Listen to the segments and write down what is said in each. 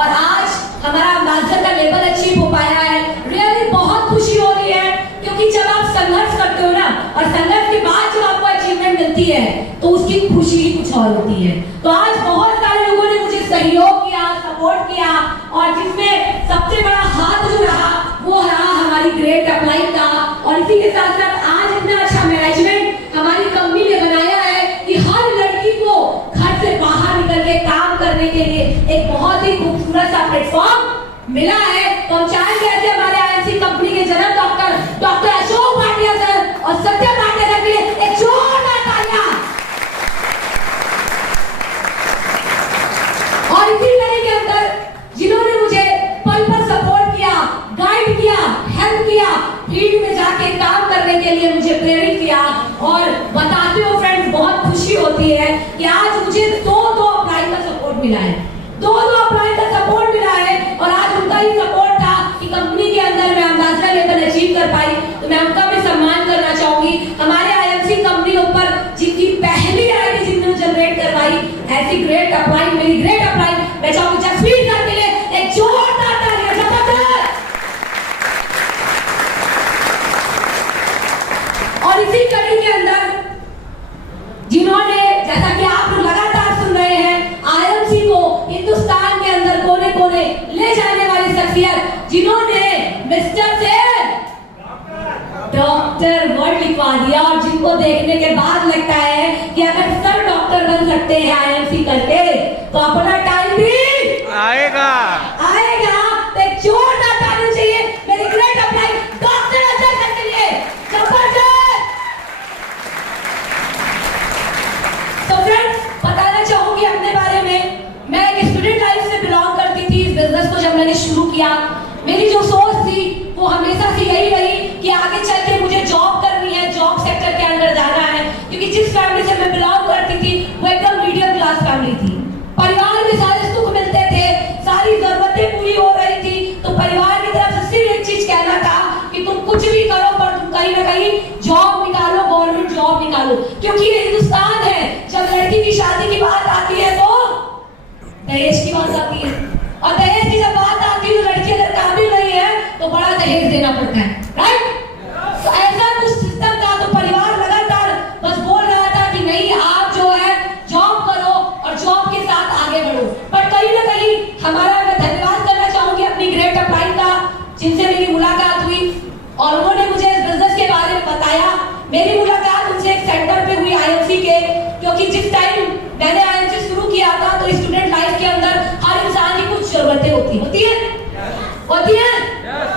और आज हमारा अम्बेसडर का लेवल अचीव हो पाया है। रियली बहुत खुशी हो रही है, क्योंकि जब आप संघर्ष करते हो ना और संघर्ष के बाद जब आपको अचीवमेंट मिलती है तो उसकी खुशी ही कुछ और होती है। तो आज बहुत सारे लोगों ने मुझे सहयोग किया, सपोर्ट किया, और जिसमें सबसे बड़ा हाथ जो रहा वो रहा हमारी ग्रेट अप्लाई का। और इसी के साथ साथ आज इतना अच्छा मैनेजमेंट हमारी कंपनी ने बनाया है कि हर लड़की को घर से बाहर निकल के काम करने के लिए एक बहुत ही खूबसूरत सा प्लेटफॉर्म मिला है। तो हम चाहेंगे ऐसे हमारे आईएमसी कंपनी के general doctor Ashok Bhatia sir और सत्य भाटिया सर के लिए एक जोरदार तालियां। और इसी कड़ी के अंदर जिन्होंने मुझे पल पल सपोर्ट किया, गाइड किया, हेल्प किया, फील्ड में जाके काम करने के लिए मुझे प्रेरित किया। और बताते हो फ्रेंड्स, बहुत खुशी होती है कि आज मुझे दो अप्लाई का सपोर्ट मिला है, दो अप्लाई का सपोर्ट मिला है। और आज उनका ही सपोर्ट था कि कंपनी के अंदर मैं अम्बेसडर लेवल अचीव कर पाई। तो मैं उनका भी सम्मान करना चाहूंगी। हमारे आईएमसी कंपनी के ऊपर जिनकी पहली आईडी जिन्होंने जनरेट करवाई, ऐसी ग्रेट अप्लाई, मेरी ग्रेट अप्लाई, मैं चाहूंगी जसवीर सर के लिए एक जोरदार तालियां। जबरदस्त। और इसी कड़ी के अंदर जिन्होंने, जैसा कि आप लोग लगातार सुन रहे हैं, आईएमसी को हिंदुस्तान के अंदर कोने कोने ले जाने वाली शख्सियत, जिन्होंने मिस्टर से डॉक्टर वर्ड लिखवा दिया, और जिनको देखने के बाद लगता है कि अगर सर डॉक्टर बन सकते हैं आईएमसी करके, तो अपना टाइम भी आएगा। तो एक जोरदार ताली चाहिए मेरी great apply doctor Ajay sir के लिए। जबरदस्त। तो फ्रेंड्स, बताना चाहूंगी अपने बारे में, मैं एक स्टूडेंट लाइफ से बिलोंग करती थी। इस बिजनेस को जब मैंने शुरू किया, मेरी जो सोच थी वो हमेशा से यही रही कि आगे चल के मुझे जॉब करनी है, जॉब सेक्टर के अंदर जाना है। क्योंकि जिस फैमिली से मैं बिलोंग करती थी वो एकदम मिडिल क्लास फैमिली थी। परिवार में सारे सुख मिलते थे, सारी जरूरतें पूरी हो रही थी। तो परिवार की तरफ से सिर्फ एक चीज कहना था कि तुम कुछ भी करो पर तुम कहीं ना कहीं जॉब निकालो, गवर्नमेंट जॉब निकालो। क्योंकि ये हिंदुस्तान है, जब लड़की की शादी की बात आती है तो दहेज की बात आती है, और दहेज की जब बात आती है तो लड़की अगर काबिल नहीं है तो बड़ा दहेज देना पड़ता है, राइट? तो ऐसा कुछ सिस्टम था। तो परिवार लगातार बस बोल रहा था कि नहीं, आप जो है जॉब करो और जॉब के साथ आगे बढ़ो। पर कहीं ना कहीं हमारा, मैं धन्यवाद करना चाहूंगी अपनी ग्रेट अप्लाई का, जिनसे मेरी मुलाकात हुई और उन्होंने मुझे इस बिजनेस के बारे में बताया। मेरी मुलाकात उनसे एक सेंटर पे हुई आईएमसी के, क्योंकि जिस टाइम मैंने आईएमसी शुरू किया था तो स्टूडेंट लाइफ के अंदर हर इंसान की कुछ जरूरतें होती है।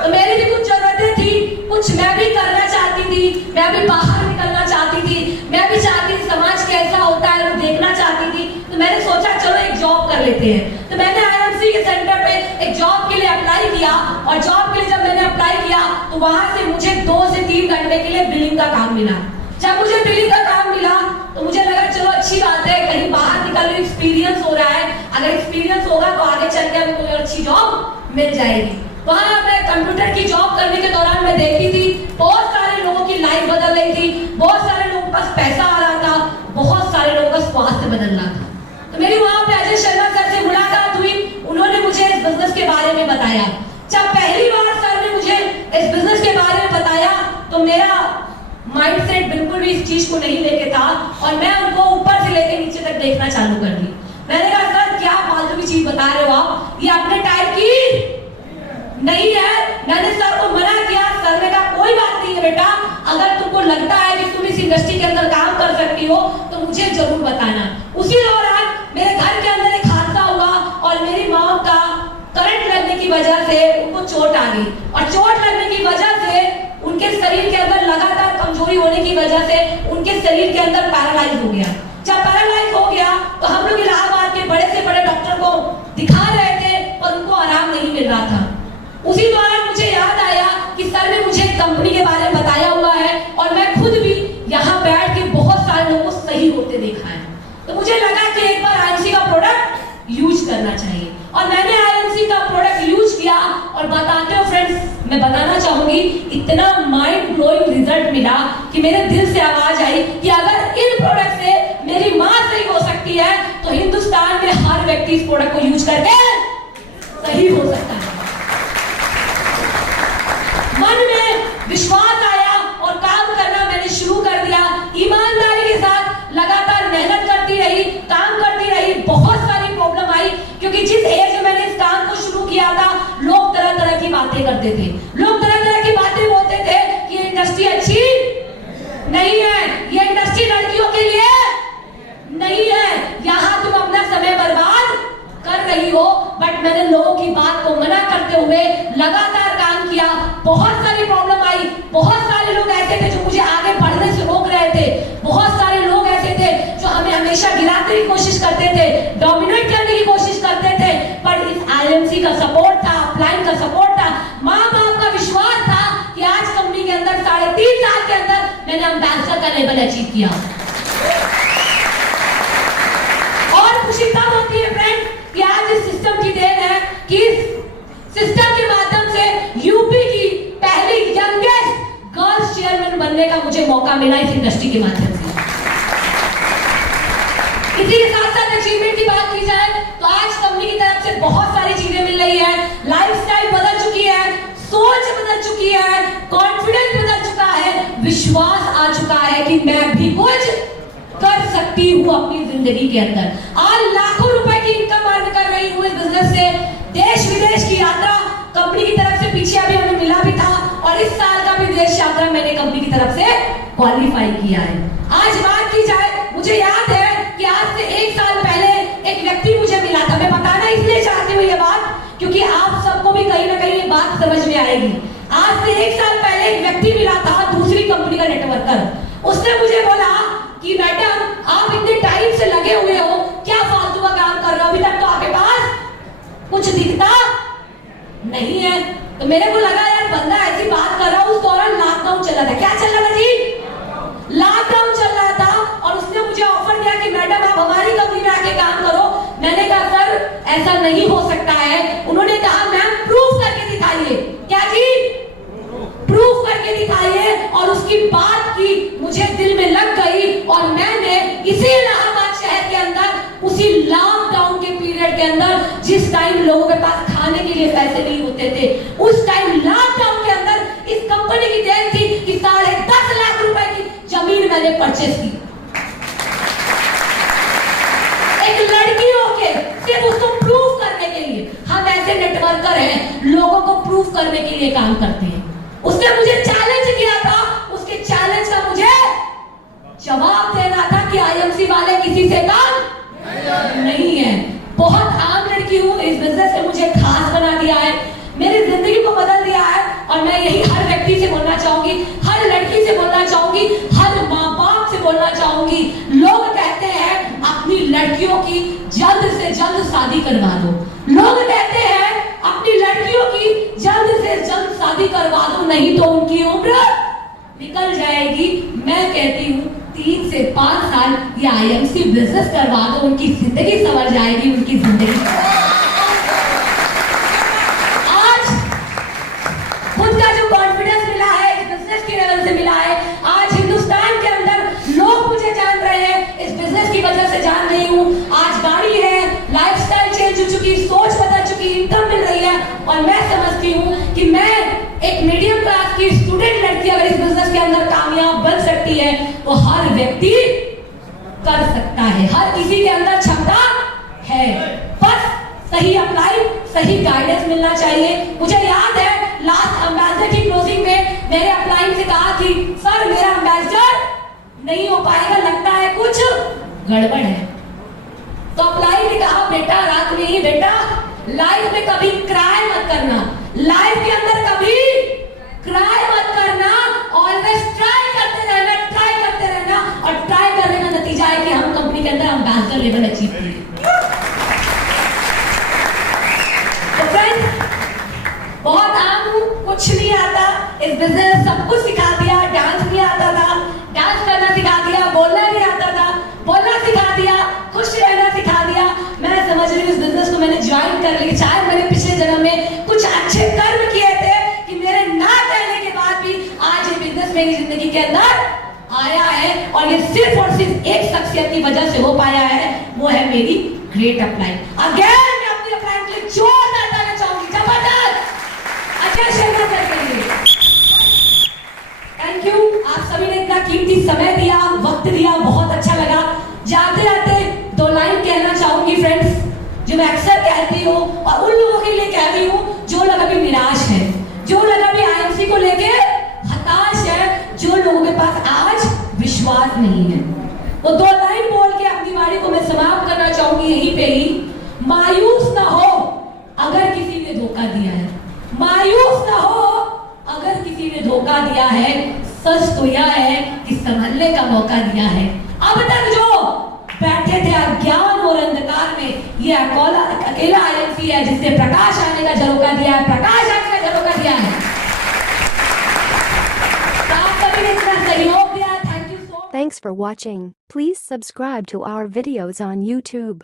तो मेरी भी कुछ जरूरतें थी, कुछ मैं भी करना चाहती थी, मैं भी बाहर निकलना चाहती थी, मैं भी चाहती थी समाज कैसा होता है वो देखना चाहती थी। तो मैंने सोचा चलो एक जॉब कर लेते हैं। तो मैंने आईएमसी के सेंटर पे एक जॉब के लिए अप्लाई किया, और जॉब के लिए जब मैंने अप्लाई किया तो वहां से मुझे 2 से 3 घंटे के लिए बिलिंग का काम मिला। जब मुझे बिलिंग का काम अच्छी बात है, कहीं बाहर निकल रही, एक्सपीरियंस हो रहा है। अगर एक्सपीरियंस होगा तो आगे चल के हमें कोई अच्छी जॉब मिल जाएगी। वहां मैं कंप्यूटर की जॉब करने के दौरान मैं देखती थी बहुत सारे लोगों की लाइफ बदल रही थी, बहुत सारे लोगों के पास पैसा आ रहा था, बहुत सारे लोगों का स्वास्थ्य बदल रहा था। तो मेरी वहां पे अजय शर्मा सर से मुलाकात हुई, उन्होंने मुझे इस बिजनेस के बारे में बताया। जब पहली बार सर ने मुझे इस बिजनेस के बारे में बताया तो मेरा माइंडसेट बिल्कुल भी इस चीज को नहीं लेके था और मैं उनको ऊपर से लेके नीचे तक देखना चालू कर दी। मैंने कहा सर क्या फालतू की चीज बता रहे हो आप, ये अपने टाइप की नहीं है। मैंने सर को मना किया, सर ने कहा कोई बात नहीं है बेटा, अगर तुमको लगता है कि तुम इस इंडस्ट्री के अंदर काम कर सकती हो तो मुझे जरूर बताना। उसी दौरान मेरे घर के अंदर एक हादसा हुआ और मेरी माँ का करंट लगने की वजह से उनको चोट आ गई और चोट लगने की वजह से उनके शरीर के अंदर लगातार कमजोरी होने की वजह से उनके शरीर के अंदर पैरालाइज हो गया। जब पैरालाइज हो गया तो हम लोग इलाहाबाद के बड़े से बड़े डॉक्टर को दिखा रहे थे पर उनको आराम नहीं मिल रहा था। उसी दौरान मुझे याद आया कि सर ने मुझे कंपनी के बारे में बताया हुआ है और मैं खुद भी यहाँ बैठ के बहुत सारे लोगों को सही होते देखा है। तो मुझे लगा कि एक बार आईएमसी का प्रोडक्ट यूज करना चाहिए और मैंने आईएमसी का प्रोडक्ट यूज किया और बताते हो फ्रेंड्स, मैं बताना चाहूंगी इतना माइंड ब्लोइंग रिजल्ट मिला कि मेरे दिल से आवाज आई कि अगर इन प्रोडक्ट से मेरी माँ सही हो सकती है तो हिंदुस्तान में हर व्यक्ति इस प्रोडक्ट को यूज करके सही हो सकता है। मन में विश्वास आया और काम करना मैंने शुरू कर दिया। ईमानदारी के साथ लगातार मेहनत करती रही, काम करती रही। बहुत सारी प्रॉब्लम आई क्योंकि जिस एज में मैंने इस काम को शुरू किया था लोग तरह तरह की बातें करते थे, लोग तरह तरह की बातें बोलते थे कि ये इंडस्ट्री अच्छी नहीं है, ये इंडस्ट्री लड़कियों के लिए नहीं है, यहाँ तुम अपना समय बर्बाद कर रही हो। बट मैंने लोगों की बात को मना करते हुए लगातार काम किया। बहुत सारी प्रॉब्लम आई, बहुत सारे लोग ऐसे थे जो मुझे आगे बढ़ने से रोक रहे थे, बहुत सारे लोग ऐसे थे जो हमें हमेशा गिराने की कोशिश करते थे, डोमिनेट करने की कोशिश करते थे। पर इस आईएमसी का सपोर्ट था, अपलाइन का सपोर्ट था, माँ बाप का विश्वास था कि आज कंपनी के अंदर 3.5 साल के अंदर मैंने एम्बेसडर का लेवल अचीव किया। और खुशी तब होती है फ्रेंड कि आज इस सिस्टम की देन है कि इस सिस्टम के माध्यम से यूपी की पहली यंगेस्ट गर्ल्स चेयरमैन बनने का मुझे मौका मिला इस इंडस्ट्री के माध्यम से। इसी के साथ साथ अचीवमेंट की बात की जाए तो आज कंपनी की तरफ से बहुत सारी चीजें मिल रही है। लाइफस्टाइल बदल चुकी है, सोच बदल चुकी है, कॉन्फिडेंस बदल चुका है, विश्वास आ चुका है कि मैं भी कुछ कर सकती हूँ अपनी जिंदगी के अंदर। आज लाखों रुपए की इनकम अर्न कर रही हूँ इस बिजनेस से। देश विदेश की यात्रा कंपनी की तरफ से पीछे अभी हमें मिला भी था और इस साल का भी विदेश यात्रा मैंने कंपनी की तरफ से क्वालिफाई किया है। आज बात की जाए, मुझे याद है कि आज से 1 साल पहले एक व्यक्ति मुझे मिला था। मैं बताना इसलिए चाहती हूँ ये बात क्योंकि आप सबको भी कहीं ना कहीं ये बात समझ में आएगी। आज से 1 साल पहले एक व्यक्ति मिला था, दूसरी कंपनी का नेटवर्कर। उसने मुझे बोला कि मैडम आप इतने टाइम से लगे हुए हो, क्या फालतू का काम कर रहे हो, अभी तक तो आपके पास कुछ दिखता नहीं है। तो मेरे को लगा यार बंदा ऐसी बात कर रहा है। उस दौरान लॉकडाउन चल रहा था। क्या चल रहा था जी? लॉकडाउन चल रहा था और उसने मुझे ऑफर दिया कि मैडम आप हमारी कंपनी में आके काम करो। मैंने कहा सर ऐसा नहीं हो सकता है। उन्होंने कहा मैम प्रूफ करके दिखाइए। क्या जी? प्रूफ करके दिखाइए। और उसकी बात की मुझे दिल में लग गई और मैंने इसी इलाहाबाद शहर के अंदर उसी लॉकडाउन के पीरियड के अंदर जिस टाइम लोगों के पास खाने के लिए पैसे नहीं होते थे, उस टाइम लॉकडाउन के अंदर इस कंपनी की देन थी कि 10.5 लाख रुपए की जमीन मैंने परचेस की। एक लड़की होके सिर्फ उसको प्रूफ करने के लिए। हम ऐसे नेटवर्कर हैं, लोगों को प्रूफ करने के लिए काम करते हैं। उसने मुझे चैलेंज किया था, उसके चैलेंज का मुझे जवाब देना था कि आईएमसी वाले किसी से काम नहीं है। बहुत आम लड़की हूँ, इस बिजनेस ने मुझे खास बना दिया है, मेरी जिंदगी को बदल दिया है। और मैं यही हर व्यक्ति से बोलना चाहूंगी, हर लड़की से बोलना चाहूंगी, हर माँ बाप से बोलना चाहूंगी। लोग कहते हैं अपनी लड़कियों की जल्द से जल्द शादी करवा दो। लोग कहते हैं अपनी लड़कियों की जल्द से जल्द शादी करवा दो, नहीं तो उनकी उम्र निकल जाएगी। मैं कहती हूँ 3 से 5 साल ये आईएमसी बिजनेस करवा दो, उनकी जिंदगी संवर जाएगी, उनकी जिंदगी। आज खुद का जो कॉन्फिडेंस मिला है इस बिजनेस के लेवल से मिला है। आज हिंदुस्तान के अंदर लोग मुझे जान रहे हैं, इस बिजनेस की वजह से जान रही हूँ। आज गाड़ी है, लाइफस्टाइल चेंज हो चुकी, सोच बदल चुकी, इनकम मिल रही है, और मैं समझती हूँ कि मैं एक मीडियम क्लास की स्टूडेंट लड़की अगर इस बिजनेस के अंदर कामयाब बन सकती है तो हर व्यक्ति कर सकता है। हर किसी के अंदर क्षमता है, बस सही अप्लाई, सही गाइडेंस मिलना चाहिए। मुझे याद है लास्ट एम्बेसडर की क्लोजिंग में मेरे अप्लाई से कहा कि सर मेरा एम्बेसडर नहीं हो पाएगा, लगता है कुछ गड़बड़ है। तो अप्लाई ने कहा बेटा रात में ही बेटा लाइफ में कभी क्राई मत करना, लाइफ के अंदर कभी क्राई मत करना, ऑलवेज ट्राई करते रहना, और ट्राई करने का नतीजा है कि हम कंपनी के अंदर एम्बेसडर लेवल अचीव करें। तो फ्रेंड्स, बहुत आम हूं, कुछ नहीं आता, इस बिजनेस सब कुछ सिखा दिया। डांस नहीं आता था, डांस करना सिखा दिया, बोलना नहीं आता था, बोलना सिखा दिया, खुश रहना सिखा दिया। मैं समझ रही हूँ इस बिजनेस को मैंने ज्वाइन कर लिया, चाहे मैंने पिछले जन्म में कुछ अच्छे कर्म किए थे कि मेरे ना कहने के बाद भी आज ये बिजनेस मेरी जिंदगी के अंदर आया है, और ये सिर्फ और सिर्फ एक शख्सियत की वजह से हो पाया है, वो है मेरी ग्रेट अपलाइन। अगेन मैं अपनी अपलाइन के लिए जोरदार तालियां चाहूंगी, जबरदस्त अजय शर्मा सर के लिए। थैंक यू, आप सभी ने इतना कीमती समय दिया, वक्त दिया, बहुत अच्छा लगा। जाते जाते 2 लाइन कहना चाहूंगी फ्रेंड्स, जो मैं अक्सर कहती हूँ, और उन लोगों के लिए कह रही हूँ जो लोग अभी निराश है, जो लोग अभी आईएमसी को लेके हताश है, जो लोगों के पास आज विश्वास नहीं है। वो 2 लाइन बोल के अपनी वाणी को मैं समाप्त करना चाहूंगी यहीं पे ही। मायूस ना हो अगर किसी ने धोखा दिया है, मायूस ना हो अगर किसी ने धोखा दिया है, सच तो यह है कि संभलने का मौका दिया है। अब तक जो बैठे थे अज्ञान और अंधकार में, ये अकेला आईएमसी है जिसने प्रकाश आने का झरोका दिया है, प्रकाश आने का झरोका दिया है। आप सभी ने इतना सहयोग दिया, thank you so much. Thanks for watching. Please subscribe to our videos on YouTube.